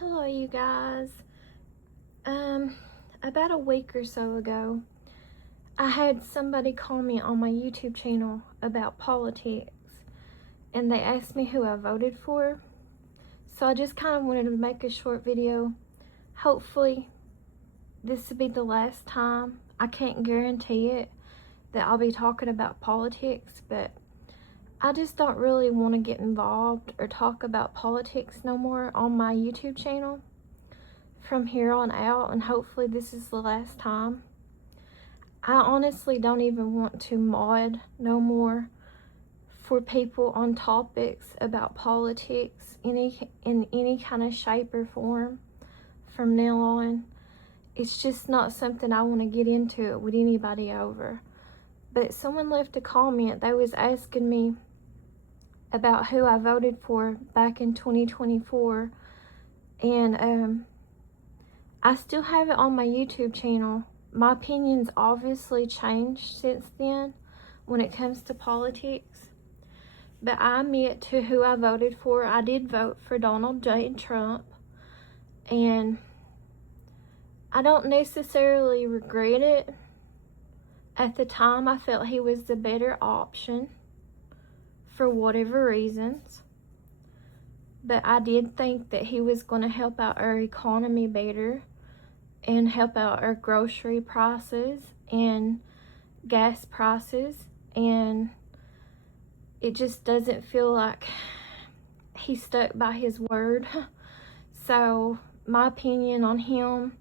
Hello, you guys. About a week or so ago, I had somebody call me on my YouTube channel about politics, and they asked me who I voted for. So I just kind of wanted to make a short video. Hopefully, this will be the last time. I can't guarantee it that I'll be talking about politics, but I just don't really want to get involved or talk about politics no more on my YouTube channel from here on out, and hopefully this is the last time. I honestly don't even want to mod no more for people on topics about politics in any kind of shape or form from now on. It's just not something I want to get into it with anybody over. But someone left a comment. They was asking me about who I voted for back in 2024, and I still have it on my YouTube channel. My opinions obviously changed since then when it comes to politics. But I admit to who I voted for. I did vote for Donald J. Trump. And I don't necessarily regret it. At the time, I felt he was the better option for whatever reasons. But I did think that he was going to help out our economy better and help out our grocery prices and gas prices, and it just doesn't feel like he stuck by his word. So my opinion on him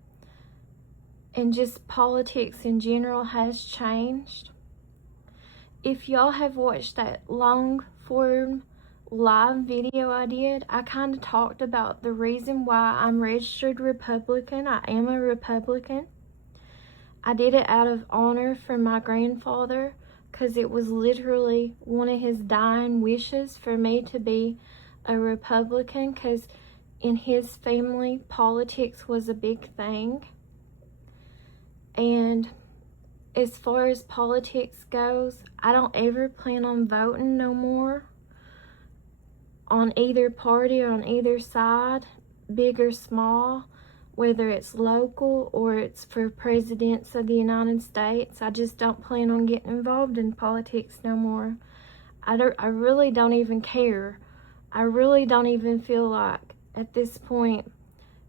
and just politics in general has changed. If y'all have watched that long form live video I did, I kind of talked about the reason why I'm registered Republican. I am a Republican. I did it out of honor for my grandfather, because it was literally one of his dying wishes for me to be a Republican, because in his family, politics was a big thing. And as far as politics goes, I don't ever plan on voting no more on either party or on either side, big or small, whether it's local or it's for presidents of the United States. I just don't plan on getting involved in politics no more. I really don't even care. I really don't even feel like at this point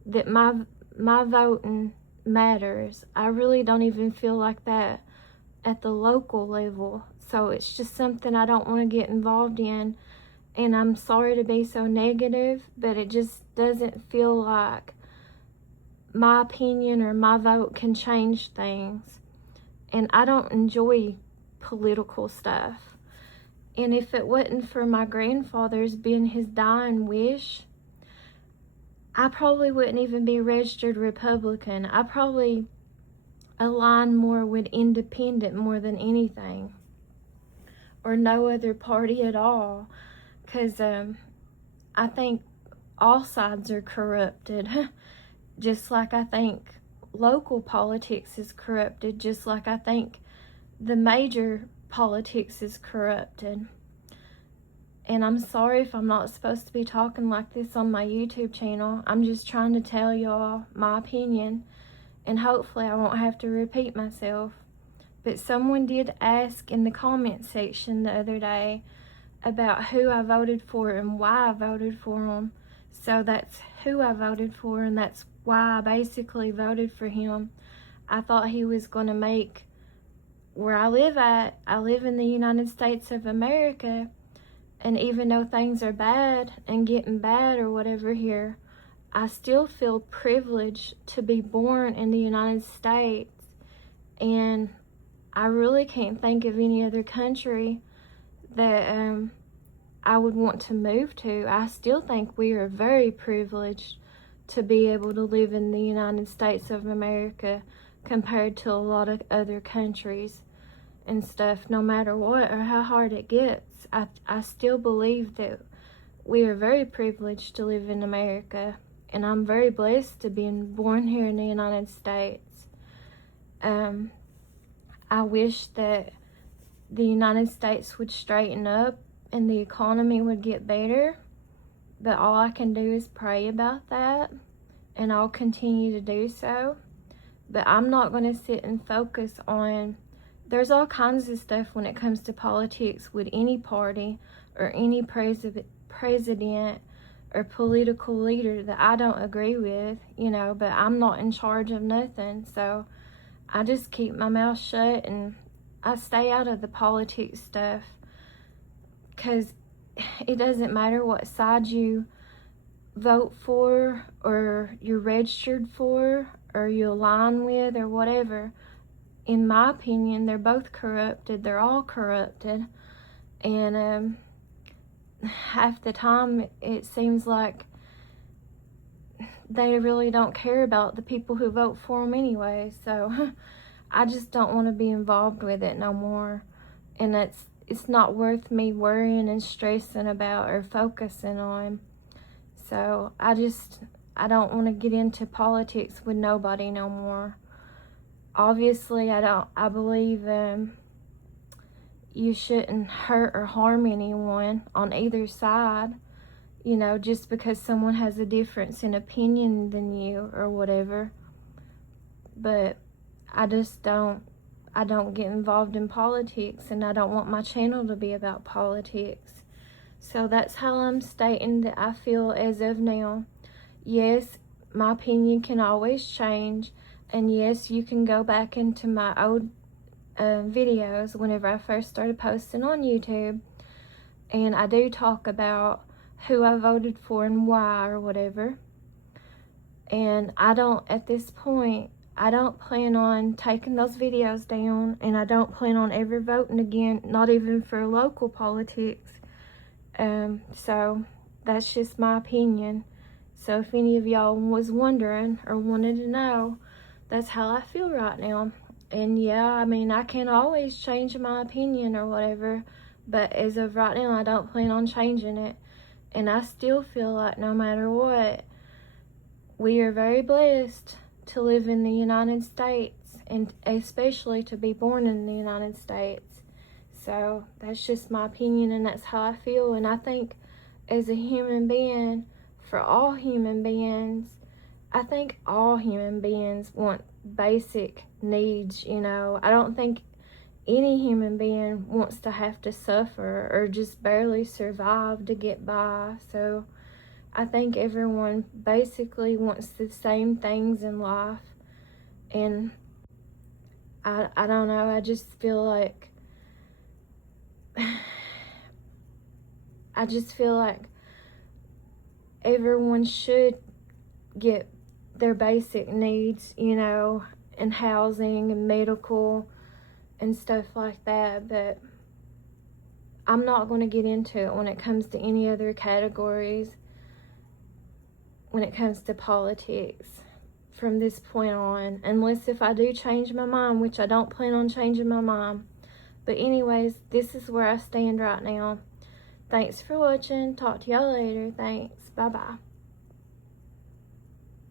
that my voting matters. I really don't even feel like that at the local level. So it's just something I don't want to get involved in. And I'm sorry to be so negative, but it just doesn't feel like my opinion or my vote can change things. And I don't enjoy political stuff. And if it wasn't for my grandfather's being his dying wish, I probably wouldn't even be registered Republican. I probably align more with independent more than anything, or no other party at all. Because I think all sides are corrupted. Just like I think local politics is corrupted. Just like I think the major politics is corrupted. And I'm sorry if I'm not supposed to be talking like this on my YouTube channel. I'm just trying to tell y'all my opinion. And hopefully I won't have to repeat myself. But someone did ask in the comment section the other day about who I voted for and why I voted for them. So that's who I voted for, and that's why I basically voted for him. I thought he was going to make where I live at. I live in the United States of America, and even though things are bad and getting bad or whatever here, I still feel privileged to be born in the United States. And I really can't think of any other country that I would want to move to. I still think we are very privileged to be able to live in the United States of America compared to a lot of other countries and stuff. No matter what or how hard it gets, I still believe that we are very privileged to live in America, and I'm very blessed to be born here in the United States. I wish that the United States would straighten up and the economy would get better, but all I can do is pray about that. and I'll continue to do so. But I'm not going to sit and focus on, there's all kinds of stuff when it comes to politics with any party or any president or political leader that I don't agree with, you know, but I'm not in charge of nothing. So I just keep my mouth shut and I stay out of the politics stuff, because it doesn't matter what side you vote for or you're registered for or you align with or whatever. In my opinion, they're both corrupted. They're all corrupted. And half the time it seems like they really don't care about the people who vote for them anyway. So I just don't want to be involved with it no more. And it's not worth me worrying and stressing about or focusing on. So I don't want to get into politics with nobody no more. Obviously, I believe you shouldn't hurt or harm anyone on either side, you know, just because someone has a difference in opinion than you or whatever. But I don't get involved in politics, and I don't want my channel to be about politics. So that's how I'm stating that I feel as of now. Yes, my opinion can always change, and yes, you can go back into my old videos whenever I first started posting on YouTube, and I do talk about who I voted for and why or whatever. And at this point, I don't plan on taking those videos down, and I don't plan on ever voting again, not even for local politics. So that's just my opinion. So if any of y'all was wondering or wanted to know, that's how I feel right now. And yeah, I mean, I can always change my opinion or whatever, but as of right now, I don't plan on changing it. And I still feel like no matter what, we are very blessed to live in the United States, and especially to be born in the United States. So that's just my opinion, and that's how I feel. And I think as a human being, for all human beings, I think all human beings want basic needs, you know. I don't think any human being wants to have to suffer or just barely survive to get by. So I think everyone basically wants the same things in life. And I don't know, I just feel like everyone should get their basic needs, you know, and housing and medical and stuff like that. But I'm not going to get into it when it comes to any other categories, when it comes to politics from this point on, unless if I do change my mind, which I don't plan on changing my mind. But anyways, this is where I stand right now. Thanks for watching. Talk to y'all later. Thanks. Bye-bye.